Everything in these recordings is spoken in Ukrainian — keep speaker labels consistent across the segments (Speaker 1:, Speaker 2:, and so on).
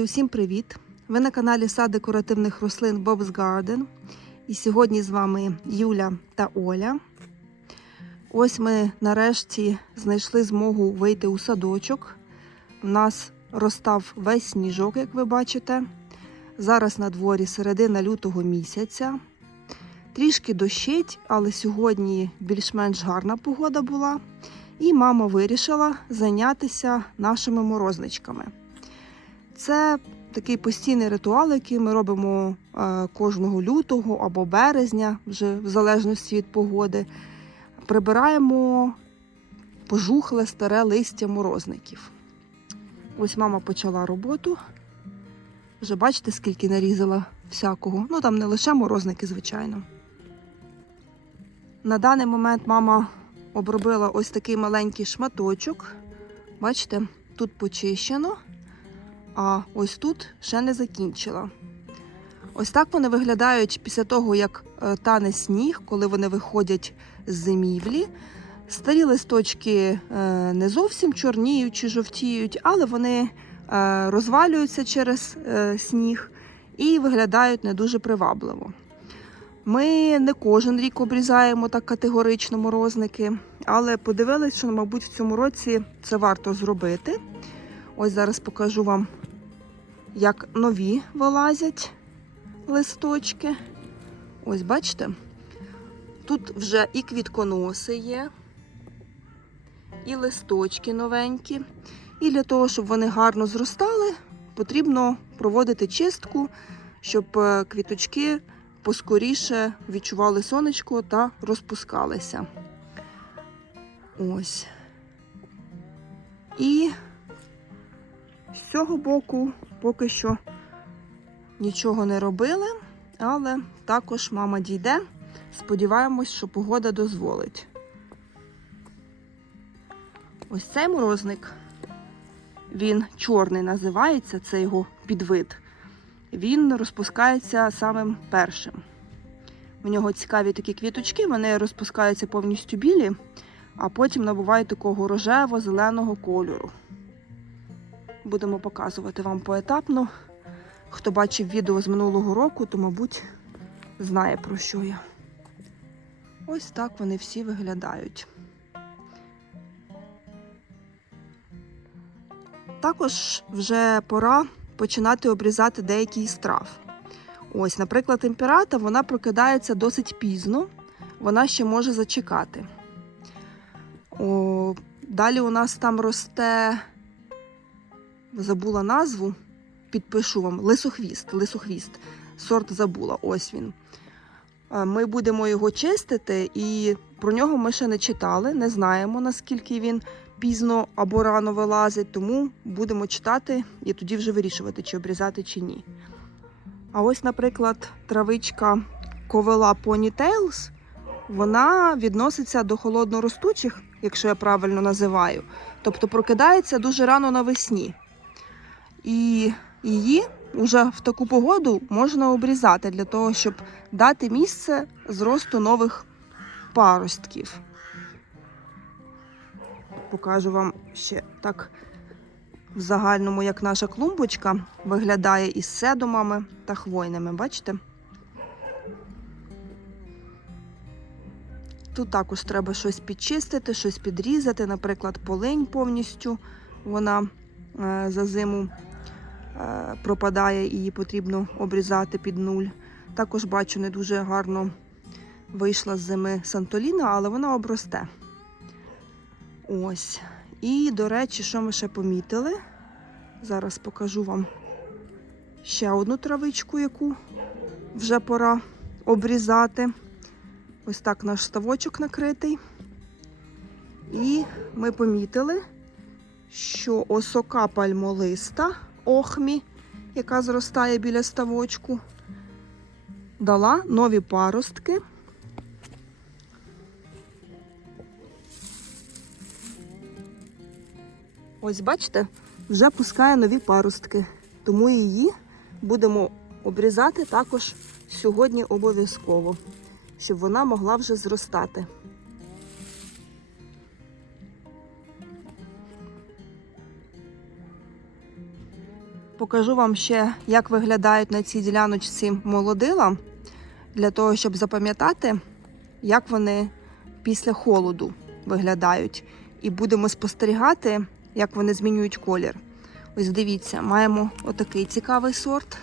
Speaker 1: Друзі, усім привіт! Ви на каналі Сад декоративних рослин Bob's Garden. І сьогодні з вами Юля та Оля. Ось ми нарешті знайшли змогу вийти у садочок. У нас розстав весь сніжок, як ви бачите. Зараз на дворі середина лютого місяця. Трішки дощить, але сьогодні більш-менш гарна погода була. І мама вирішила зайнятися нашими морозничками. Це такий постійний ритуал, який ми робимо е, кожного лютого або березня, вже в залежності від погоди. Прибираємо пожухле старе листя морозників. Ось мама почала роботу. Вже бачите, скільки нарізала всякого. Ну там не лише морозники, звичайно. На даний момент мама обробила ось такий маленький шматочок. Бачите, тут почищено, а ось тут ще не закінчила. Ось так вони виглядають після того, як е, тане сніг, коли вони виходять з зимівлі. Старі листочки е, не зовсім чорніють чи жовтіють, але вони е, розвалюються через сніг і виглядають не дуже привабливо. Ми не кожен рік обрізаємо так категорично морозники, але подивилися, що, мабуть, в цьому році це варто зробити. Ось зараз покажу вам, як нові вилазять листочки. Ось, бачите, тут вже і квітконоси є, і листочки новенькі. І для того, щоб вони гарно зростали, потрібно проводити чистку, щоб е, квіточки поскоріше відчували сонечко та розпускалися. Ось. І з цього боку поки що нічого не робили, але також мама дійде. Сподіваємось, що погода дозволить. Ось цей морозник, він чорний називається, це його підвид він розпускається самим першим. У нього цікаві такі квіточки, вони розпускаються повністю білі, а потім набувають такого рожево-зеленого кольору. Будемо показувати вам поетапно. Хто бачив відео з минулого року, то, мабуть, знає про що я. Ось так вони всі виглядають. Також вже пора починати обрізати деякі із трав. Ось, наприклад, імперата вона прокидається досить пізно, вона ще може зачекати. О, Далі у нас там росте, забула назву, підпишу вам лисохвіст. лисохвіст. Сорт забула, ось він. Ми будемо його чистити, і про нього ми ще не читали, не знаємо, наскільки він пізно або рано вилазить, тому будемо читати і тоді вже вирішувати, чи обрізати, чи ні. А ось, наприклад, травичка ковела Ponytails, вона відноситься до холодноростучих, якщо я правильно називаю. Тобто прокидається дуже рано навесні. І її вже в таку погоду можна обрізати для того, щоб дати місце зросту нових паростків покажу вам ще так в загальному, як наша клумбочка виглядає із седумами та хвойними, бачите? Тут також треба щось підчистити, щось підрізати, наприклад, полинь повністю вона е, за зиму пропадає і її потрібно обрізати під нуль. Також бачу, не дуже гарно вийшла з зими Сантоліна, але вона обросте. Ось. І, до речі, що ми ще помітили? Зараз покажу вам ще одну травичку, яку вже пора обрізати. Ось так наш ставочок накритий. І ми помітили, що осока пальмолиста охмі, яка зростає біля ставочку, дала нові паростки. Ось, бачите, вже пускає нові паростки, тому її будемо обрізати також сьогодні обов'язково, щоб вона могла вже зростати. Покажу вам ще, як виглядають на цій діляночці молодила, для того, щоб запам'ятати, як вони після холоду виглядають. І будемо спостерігати, як вони змінюють колір. Ось дивіться, маємо отакий цікавий сорт.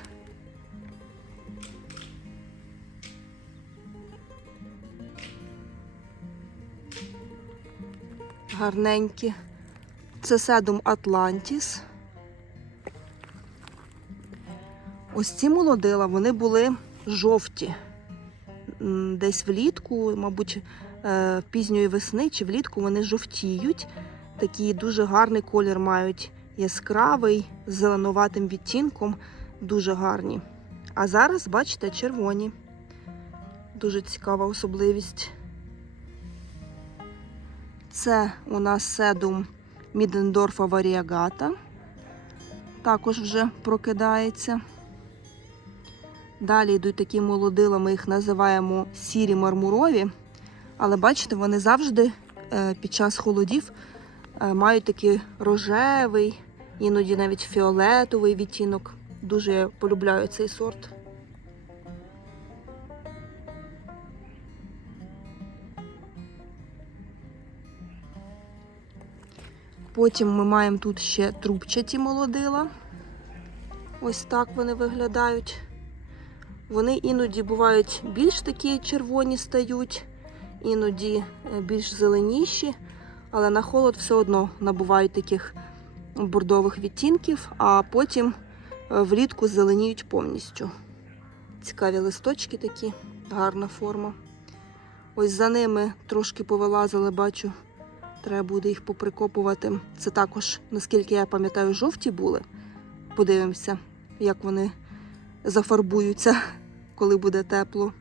Speaker 1: Гарненькі. Це седум Атлантіс. Ось ці молодила, вони були жовті. Десь влітку, мабуть, е, пізньої весни чи влітку вони жовтіють. Такий дуже гарний колір мають яскравий, з зеленуватим відтінком, дуже гарні. А зараз, бачите, червоні. Дуже цікава особливість. Це у нас седум Мідендорфа варіагата. Також вже прокидається. Далі йдуть такі молодила, ми їх називаємо сірі мармурові. Але бачите, вони завжди е, під час холодів е, мають такий рожевий, іноді навіть фіолетовий відтінок. Дуже я полюбляю цей сорт. Потім ми маємо тут ще трубчаті молодила. Ось так вони виглядають. Вони іноді бувають більш такі червоні стають, іноді е, більш зеленіші, але на холод все одно набувають таких бордових відтінків, а потім е, влітку зеленіють повністю. Цікаві листочки такі, гарна форма. Ось за ними трошки повилазили, бачу, треба буде їх поприкопувати. Це також, наскільки я пам'ятаю, жовті були. Подивимося, як вони зафарбуються, коли буде тепло.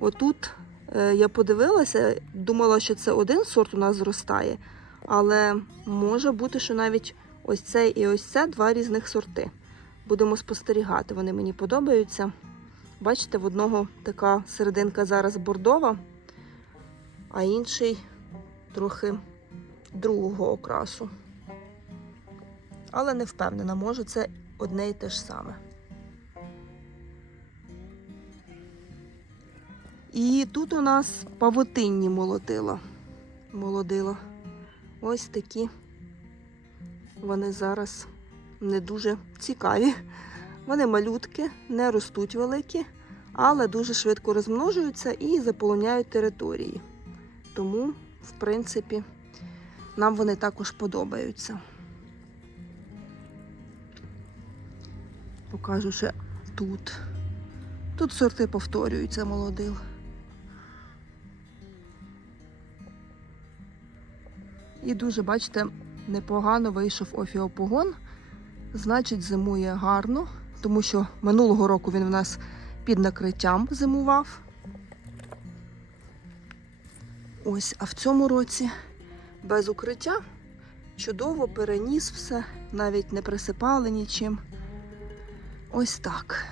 Speaker 1: Отут е, я подивилася, думала, що це один сорт у нас зростає, але може бути, що навіть ось цей і ось це два різних сорти. Будемо спостерігати, вони мені подобаються. Бачите, в одного така серединка зараз бордова, а інший трохи другого окрасу. Але не впевнена, може це одне і те ж саме. І тут у нас павутинні молотила. Молодила. Ось такі. Вони зараз не дуже цікаві. Вони малютки, не ростуть великі, але дуже швидко розмножуються і заполоняють території. Тому, в принципі, нам вони також подобаються. Покажу ще тут. Тут сорти повторюються молодил. І дуже, бачите, непогано вийшов офіопогон. Значить, зимує гарно, тому що минулого року він в нас під накриттям зимував. Ось, а в цьому році без укриття чудово переніс все, навіть не присипали нічим. Ось так.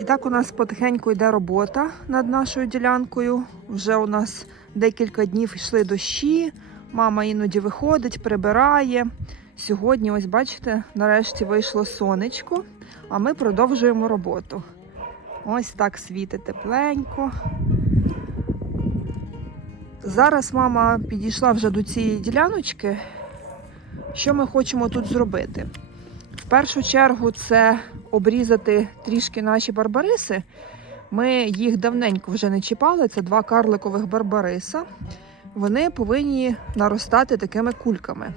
Speaker 1: І так у нас потихеньку йде робота над нашою ділянкою. Вже у нас декілька днів йшли дощі. Мама іноді виходить, прибирає. Сьогодні, ось бачите, нарешті вийшло сонечко, а ми продовжуємо роботу. Ось так світить тепленько. Зараз мама підійшла вже до цієї діляночки. Що ми хочемо тут зробити? В першу чергу це обрізати трішки наші барбариси. Ми їх давненько вже не чіпали. Це два карликових барбариса. Вони повинні наростати такими кульками.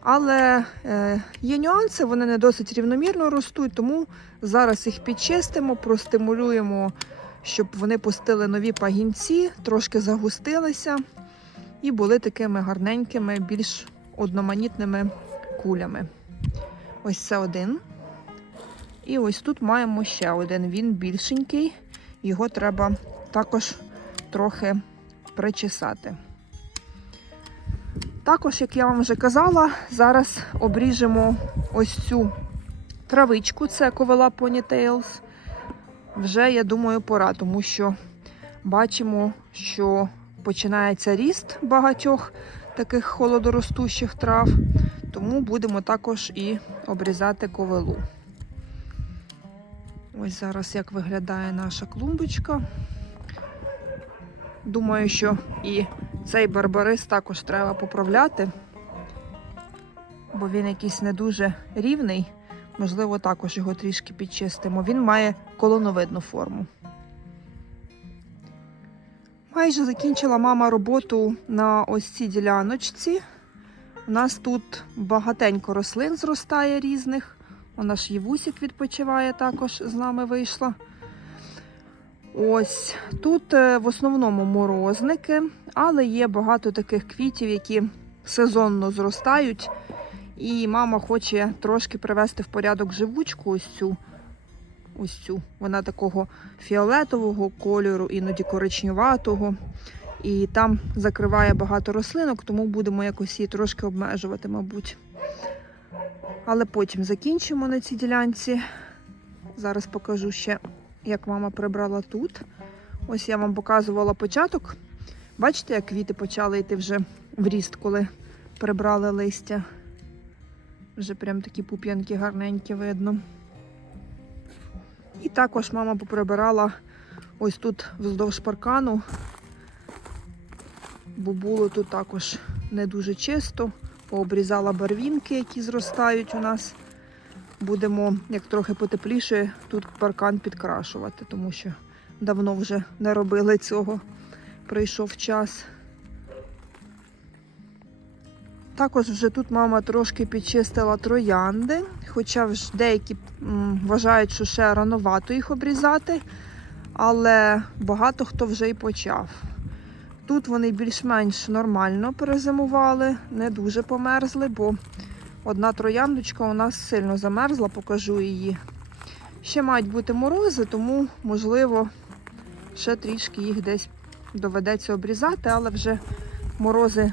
Speaker 1: Але е, є нюанси, вони не досить рівномірно ростуть, тому зараз їх підчистимо, простимулюємо, щоб вони пустили нові пагінці, трошки загустилися і були такими гарненькими, більш одноманітними кулями. Ось це один. І ось тут маємо ще один. Він більшенький, його треба також трохи причесати. Також, як я вам вже казала, зараз обріжемо ось цю травичку, це ковела Ponytails. Вже, я думаю, пора, тому що бачимо, що починається ріст багатьох таких холодоростущих трав, тому будемо також і обрізати ковилу. Ось зараз як виглядає наша клумбочка. Думаю, що і цей барбарис також треба поправляти, бо він якийсь не дуже рівний. Можливо, також його трішки підчистимо. Він має колоновидну форму. Майже закінчила мама роботу на ось цій діляночці. У нас тут багатенько рослин зростає різних. Вона ж Євусік відпочиває також з нами вийшла. Ось тут е, в основному морозники, але є багато таких квітів, які сезонно зростають. І мама хоче трошки привести в порядок живучку ось цю. Ось цю. Вона такого фіолетового кольору, іноді коричневатого. І там закриває багато рослинок, тому будемо якось її трошки обмежувати, мабуть. Але потім закінчимо на цій ділянці. Зараз покажу ще, як мама прибрала тут. Ось я вам показувала початок. Бачите, як квіти почали йти вже в ріст, коли прибрали листя. Вже прям такі пуп'янки гарненькі видно. І також мама поприбирала ось тут вздовж паркану, бо було тут також не дуже чисто. Пообрізала барвінки, які зростають у нас. Будемо, як трохи потепліше, тут паркан підкрашувати, тому що давно вже не робили цього. Прийшов час. Також вже тут мама трошки підчистила троянди, хоча ж деякі вважають, що ще рановато їх обрізати, але багато хто вже і почав. Тут вони більш-менш нормально перезимували, не дуже померзли, бо одна трояндочка у нас сильно замерзла, покажу її. Ще мають бути морози, тому, можливо, ще трішки їх десь доведеться обрізати, але вже морози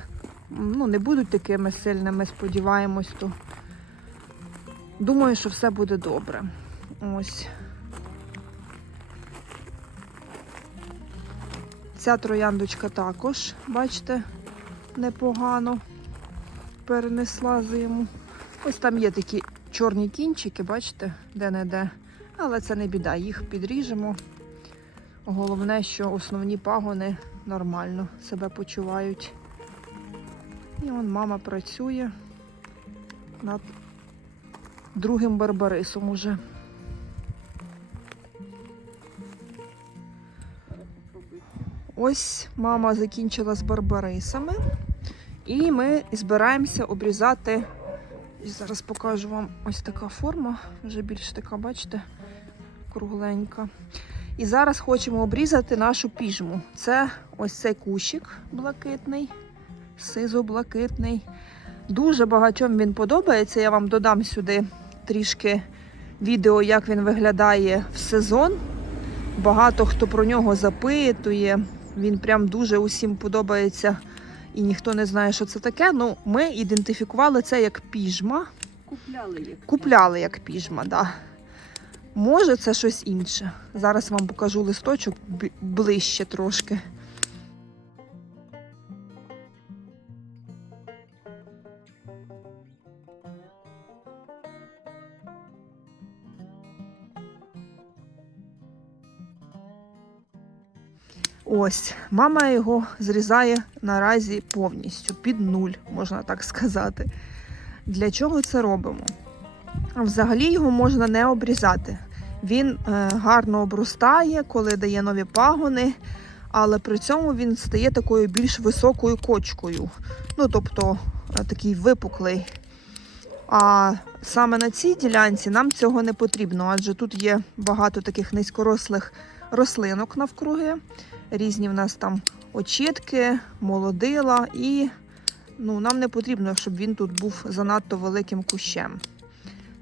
Speaker 1: ну, не будуть такими сильними, сподіваємось, то думаю, що все буде добре. Ось. Ця трояндочка також, бачите, непогано перенесла зиму. Ось там є такі чорні кінчики, бачите, де-не-де. Але це не біда, їх підріжемо. Головне, що основні пагони нормально себе почувають. І он мама працює над другим барбарисом уже. Ось мама закінчила з барбарисами. І ми збираємося обрізати. І зараз покажу вам ось така форма, вже більш така, бачите, кругленька. І зараз хочемо обрізати нашу піжму. Це ось цей кущик блакитний, сизо-блакитний. Дуже багатьом він подобається. Я вам додам сюди трішки відео, як він виглядає в сезон. Багато хто про нього запитує. Він прям дуже усім подобається і ніхто не знає, що це таке. Ну, ми ідентифікували це як піжма.
Speaker 2: Купляли як.
Speaker 1: Купляли як піжма, да. Може, це щось інше. Зараз вам покажу листочок ближче трошки. Ось, мама його зрізає наразі повністю під нуль, можна так сказати. Для чого це робимо? Взагалі його можна не обрізати. Він е, гарно обростає, коли дає нові пагони, але при цьому він стає такою більш високою кочкою. Ну, тобто е, такий випуклий. А саме на цій ділянці нам цього не потрібно, адже тут є багато таких низькорослих рослинок навкруги. Різні в нас там очітки, молодила, і ну, нам не потрібно, щоб він тут був занадто великим кущем.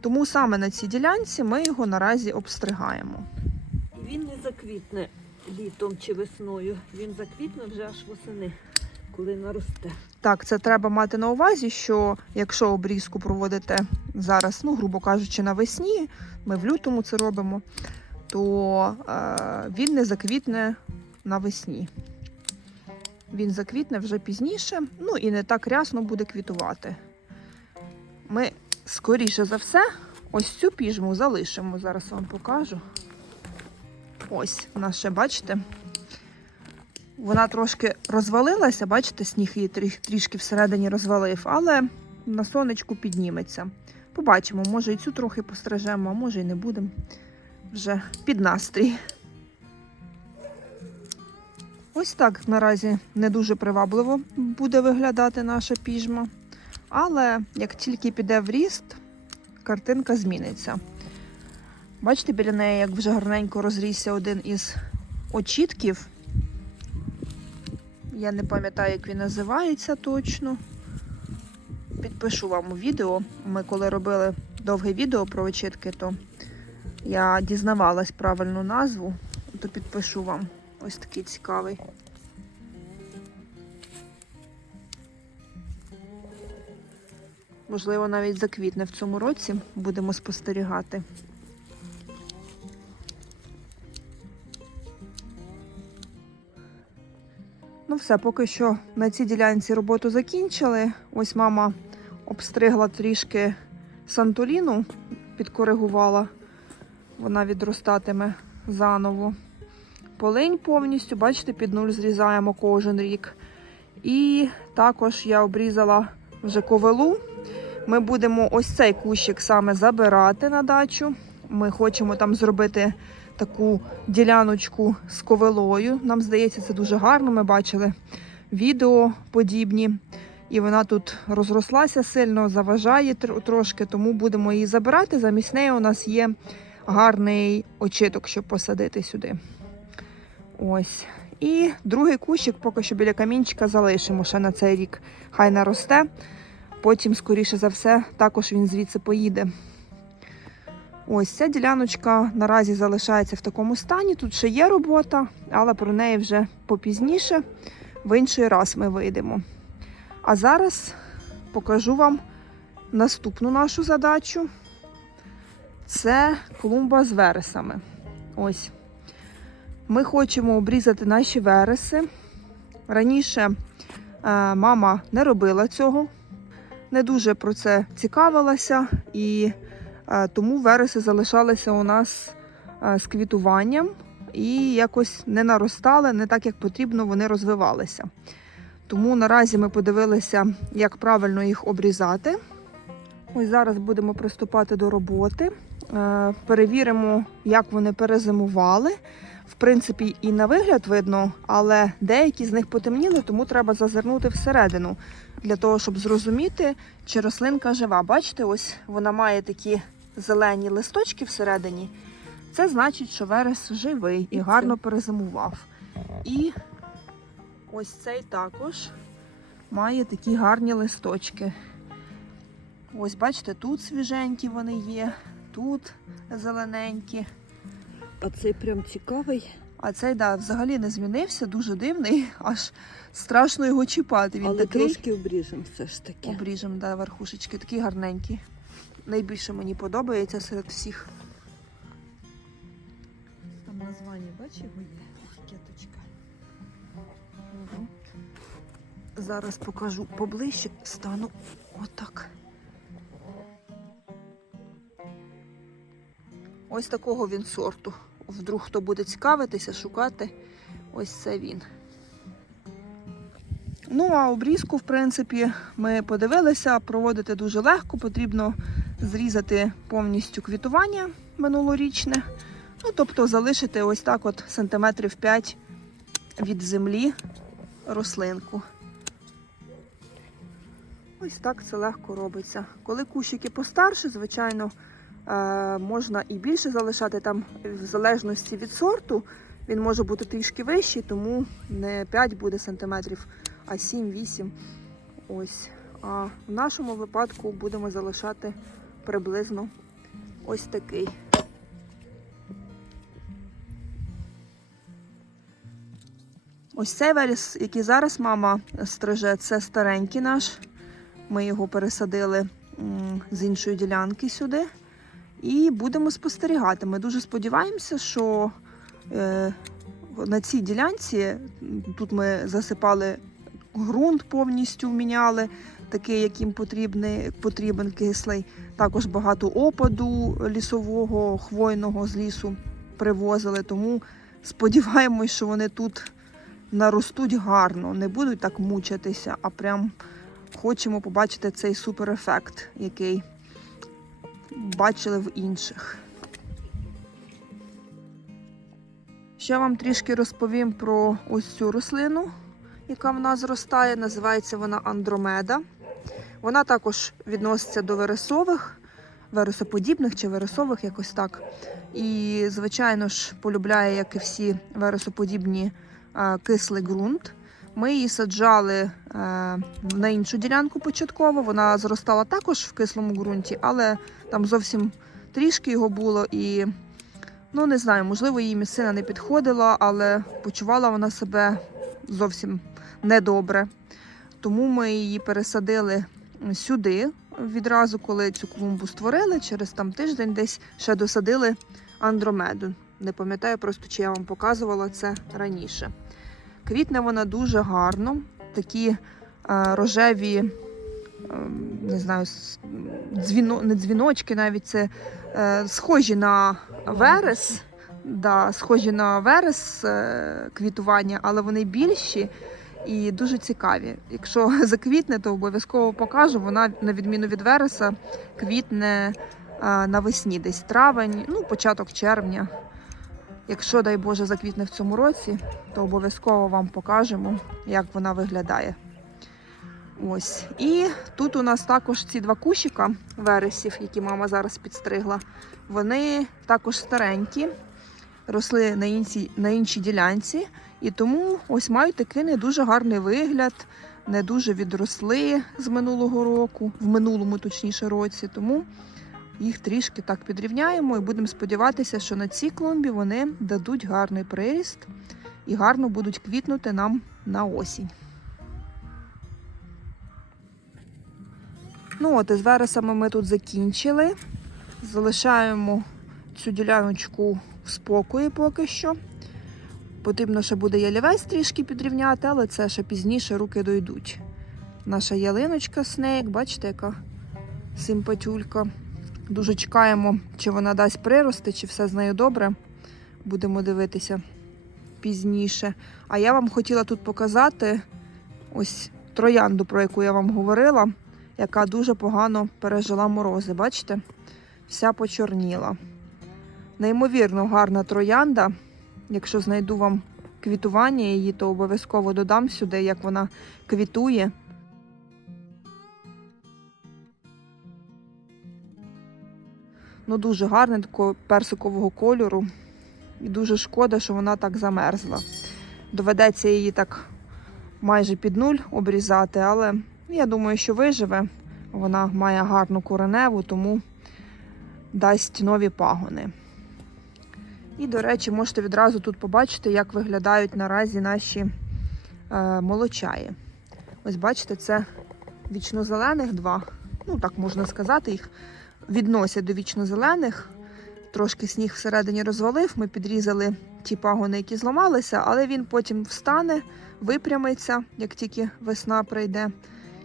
Speaker 1: Тому саме на цій ділянці ми його наразі обстригаємо.
Speaker 2: Він не заквітне літом чи весною. Він заквітне вже аж восени, коли наросте.
Speaker 1: Так, це треба мати на увазі, що якщо обрізку проводите зараз, ну, грубо кажучи, навесні, ми в лютому це робимо, то е, він не заквітне навесні. Він заквітне вже пізніше, ну і не так рясно буде квітувати. Ми, скоріше за все, ось цю піжму залишимо. Зараз вам покажу. Ось, нас ще, бачите, вона трошки розвалилася, бачите, сніг її трішки всередині розвалив, але на сонечку підніметься. Побачимо, може і цю трохи пострижемо, а може і не будемо. Вже під настрій. Ось так наразі не дуже привабливо буде виглядати наша піжма. Але як тільки піде в ріст, картинка зміниться. Бачите, біля неї, як вже гарненько розрісся один із очітків. Я не пам'ятаю, як він називається точно. Підпишу вам відео. Ми коли робили довге відео про очітки, то я дізнавалась правильну назву, то підпишу вам. Ось такий цікавий. Можливо, навіть заквітне в цьому році. Будемо спостерігати. Ну, все, поки що на цій ділянці роботу закінчили. Ось мама обстригла трішки сантоліну, підкоригувала. Вона відростатиме заново. Полинь повністю, бачите, під нуль зрізаємо кожен рік. І також я обрізала вже ковилу. Ми будемо ось цей кущик саме забирати на дачу. Ми хочемо там зробити таку діляночку з ковилою. Нам здається, це дуже гарно. Ми бачили відео подібні. І вона тут розрослася сильно, заважає трошки, тому будемо її забирати. Замість неї у нас є гарний очиток, щоб посадити сюди. Ось. І другий кущик поки що біля камінчика залишимо ще на цей рік. Хай наросте. Потім, скоріше за все, також він звідси поїде. Ось ця діляночка наразі залишається в такому стані. Тут ще є робота, але про неї вже попізніше. В інший раз ми вийдемо. А зараз покажу вам наступну нашу задачу. Це клумба з вересами. Ось. Ми хочемо обрізати наші вереси. Раніше е, мама не робила цього, не дуже про це цікавилася, і е, тому вереси залишалися у нас е, з квітуванням і якось не наростали, не так як потрібно, вони розвивалися. Тому наразі ми подивилися, як правильно їх обрізати. Ось зараз будемо приступати до роботи. Перевіримо, як вони перезимували. В принципі, і на вигляд видно, але деякі з них потемніли, тому треба зазирнути всередину для того, щоб зрозуміти, чи рослинка жива. Бачите, ось вона має такі зелені листочки всередині. Це значить, що верес живий і гарно перезимував. І ось цей також має такі гарні листочки. Ось, бачите, тут свіженькі вони є, тут зелененькі.
Speaker 2: А цей прям цікавий.
Speaker 1: А цей да, взагалі не змінився, дуже дивний, аж страшно його чіпати. Він
Speaker 2: але
Speaker 1: такий
Speaker 2: трошки обріжемо все ж таки.
Speaker 1: обріжем, да, верхушечки, такий гарненький. Найбільше мені подобається серед всіх.
Speaker 2: Там названня, бачиш, його є. Етикеточка.
Speaker 1: Зараз покажу поближче, стану отак. Ось такого він сорту. Вдруг хто буде цікавитися, шукати, ось це він. Ну, а обрізку, в принципі, ми подивилися, проводити дуже легко. Потрібно зрізати повністю квітування минулорічне. Ну, тобто залишити ось так от сантиметрів 5 від землі рослинку. Ось так це легко робиться. Коли кущики постарше, звичайно, можна і більше залишати там, в залежності від сорту. Він може бути трішки вищий, тому не 5 буде сантиметрів, а 7-8. Ось. А в нашому випадку будемо залишати приблизно ось такий. Ось цей веріс, який зараз мама стриже, це старенький наш. Ми його пересадили з іншої ділянки сюди. І будемо спостерігати. Ми дуже сподіваємося, що е, на цій ділянці тут ми засипали ґрунт повністю міняли, такий, яким потрібний, потрібен кислий. Також багато опаду лісового, хвойного з лісу привозили. Тому сподіваємось, що вони тут наростуть гарно, не будуть так мучитися, а прям хочемо побачити цей суперефект, який бачили в інших. Ще вам трішки розповім про ось цю рослину, яка в нас зростає. Називається вона андромеда. Вона також відноситься до вересових, вересоподібних чи вересових, якось так. І, звичайно ж, полюбляє, як і всі вересоподібні, е, кислий ґрунт. Ми її саджали е, на іншу ділянку початково. Вона зростала також в кислому ґрунті, але там зовсім трішки його було. І ну не знаю, можливо, їй місцина не підходила, але почувала вона себе зовсім недобре. Тому ми її пересадили сюди відразу, коли цю клумбу створили, через там тиждень десь ще досадили андромеду. Не пам'ятаю просто, чи я вам показувала це раніше. Квітне вона дуже гарно, такі е, рожеві, е, не знаю, дзвіно, не дзвіночки, навіть це е, схожі на верес, да, схожі на верес квітування, але вони більші і дуже цікаві. Якщо заквітне, то обов'язково покажу. Вона, на відміну від вереса, квітне навесні, десь травень, ну, початок червня. Якщо, дай Боже, заквітне в цьому році, то обов'язково вам покажемо, як вона виглядає. Ось. І тут у нас також ці два кущика вересів, які мама зараз підстригла. Вони також старенькі, росли на іншій, на іншій ділянці. І тому ось мають такий не дуже гарний вигляд, не дуже відросли з минулого року, в минулому точніше році. Тому їх трішки так підрівняємо і будемо сподіватися, що на цій клумбі вони дадуть гарний приріст і гарно будуть квітнути нам на осінь. Ну от, із вересами ми тут закінчили. Залишаємо цю діляночку в спокої поки що. Потрібно ще буде ялівець трішки підрівняти, але це ще пізніше руки дойдуть. Наша ялиночка Снейк, бачите, яка симпатюлька. Дуже чекаємо, чи вона дасть прирости, чи все з нею добре. Будемо дивитися пізніше. А я вам хотіла тут показати ось троянду, про яку я вам говорила, яка дуже погано пережила морози. Бачите? Вся почорніла. Неймовірно гарна троянда. Якщо знайду вам квітування її, то обов'язково додам сюди, як вона квітує. Ну, дуже гарне, такого персикового кольору. І дуже шкода, що вона так замерзла. Доведеться її так майже під нуль обрізати, але я думаю, що виживе. Вона має гарну кореневу, тому дасть нові пагони. І, до речі, можете відразу тут побачити, як виглядають наразі наші е, молочаї. Ось бачите, це вічнозелених два. Ну, так можна сказати, їх відносять до вічнозелених. Трошки сніг всередині розвалив. Ми підрізали ті пагони, які зламалися, але він потім встане, випрямиться, як тільки весна прийде,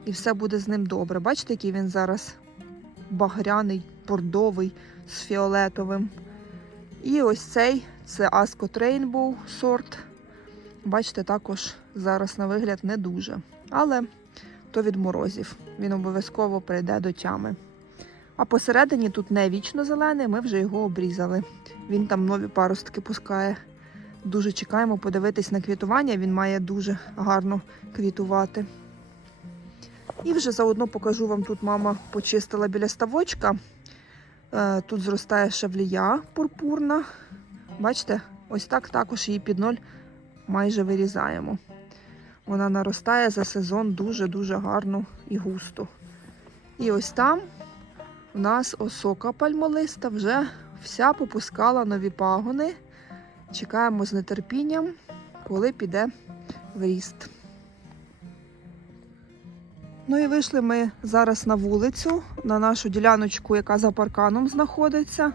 Speaker 1: і все буде з ним добре. Бачите, який він зараз багряний, бордовий з фіолетовим. І ось цей це Ascot Rainbow сорт. Бачите, також зараз на вигляд не дуже. Але то від морозів. Він обов'язково прийде до тями. А посередині тут не вічно зелений, ми вже його обрізали. Він там нові паростки пускає. Дуже чекаємо подивитись на квітування. Він має дуже гарно квітувати. І вже заодно покажу вам тут мама почистила біля ставочка. Е, Тут зростає шавлія пурпурна. Бачите, ось так також її під ноль майже вирізаємо. Вона наростає за сезон дуже-дуже гарно і густо. І ось там у нас осока пальмолиста вже вся попускала нові пагони. Чекаємо з нетерпінням, коли піде в ріст. Ну і вийшли ми зараз на вулицю, на нашу діляночку, яка за парканом знаходиться.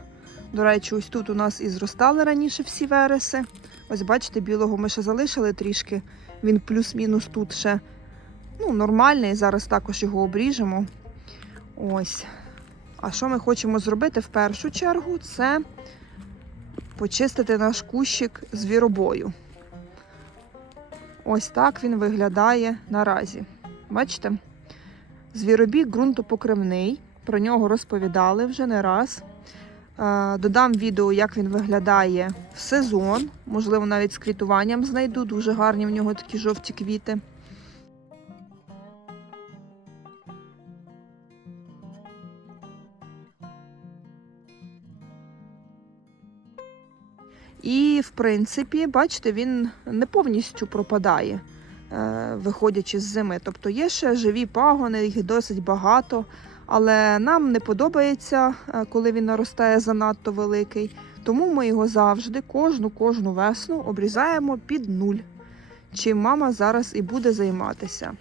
Speaker 1: До речі, ось тут у нас і зростали раніше всі вереси. Ось бачите, білого ми ще залишили трішки. Він плюс-мінус тут ще ну, нормальний. Зараз також його обріжемо. Ось. А що ми хочемо зробити в першу чергу? Це почистити наш кущик звіробою. Ось так він виглядає наразі. Бачите? Звіробій ґрунтопокривний. Про нього розповідали вже не раз. Е, Додам відео, як він виглядає в сезон. Можливо, навіть з квітуванням знайду. Дуже гарні в нього такі жовті квіти. І, в принципі, бачите, він не повністю пропадає, е, виходячи з зими. Тобто є ще живі пагони, їх досить багато. Але нам не подобається, е, коли він наростає занадто великий. Тому ми його завжди, кожну кожну весну обрізаємо під нуль. Чим мама зараз і буде займатися.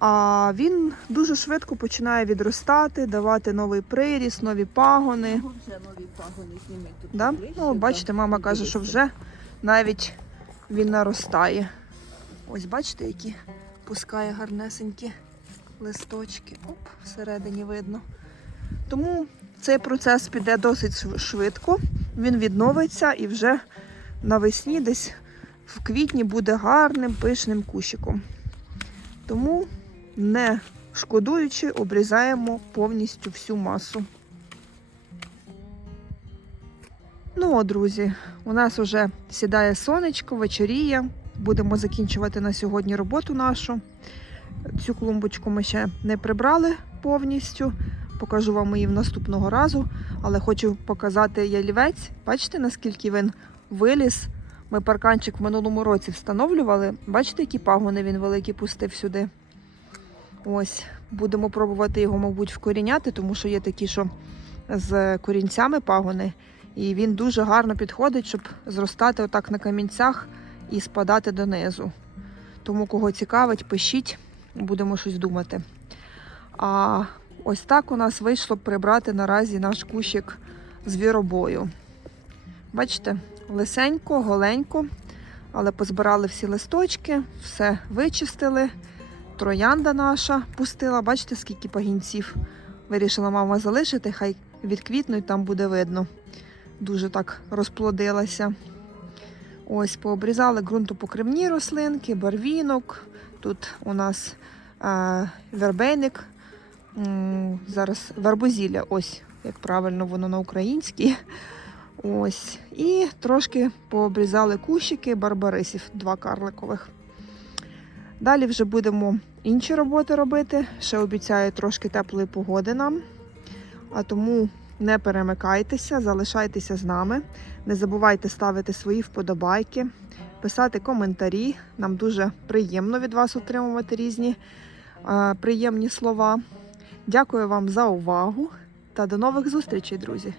Speaker 1: А він дуже швидко починає відростати, давати новий приріст, нові пагони.
Speaker 2: Його вже нові пагони зніми тут.
Speaker 1: Да?
Speaker 2: ближче,
Speaker 1: Ну, бачите, мама каже, що вже навіть він наростає. Ось бачите, які пускає гарнесенькі листочки. Оп, всередині видно. Тому цей процес піде досить швидко. Він відновиться і вже навесні, десь в квітні, буде гарним пишним кущиком. Тому, не шкодуючи, обрізаємо повністю всю масу. Ну, от, друзі, у нас вже сідає сонечко, вечоріє. Будемо закінчувати на сьогодні роботу нашу. Цю клумбочку ми ще не прибрали повністю. Покажу вам її в наступного разу. Але хочу показати ялівець. Бачите, наскільки він виліз. Ми парканчик в минулому році встановлювали. Бачите, які пагони він великий пустив сюди. Ось, будемо пробувати його, мабуть, вкоріняти, тому що є такі, що з корінцями пагони. І він дуже гарно підходить, щоб зростати отак на камінцях і спадати донизу. Тому, кого цікавить, пишіть, будемо щось думати. А ось так у нас вийшло прибрати наразі наш кущик звіробою. Бачите, лисенько, голенько, але позбирали всі листочки, все вичистили. Троянда наша пустила, бачите, скільки пагінців. Вирішила мама залишити, хай відквітнуть, там буде видно дуже так розплодилася. Ось пообрізали ґрунтопокривні рослинки, барвінок. Тут у нас е, вербейник. Зараз вербозілля, ось як правильно воно на українській. Ось. І трошки пообрізали кущики барбарисів, два карликових. Далі вже будемо інші роботи робити. Ще обіцяю трошки теплої погоди нам. А тому не перемикайтеся, залишайтеся з нами. Не забувайте ставити свої вподобайки, писати коментарі. Нам дуже приємно від вас отримувати різні е, приємні слова. Дякую вам за увагу та до нових зустрічей, друзі!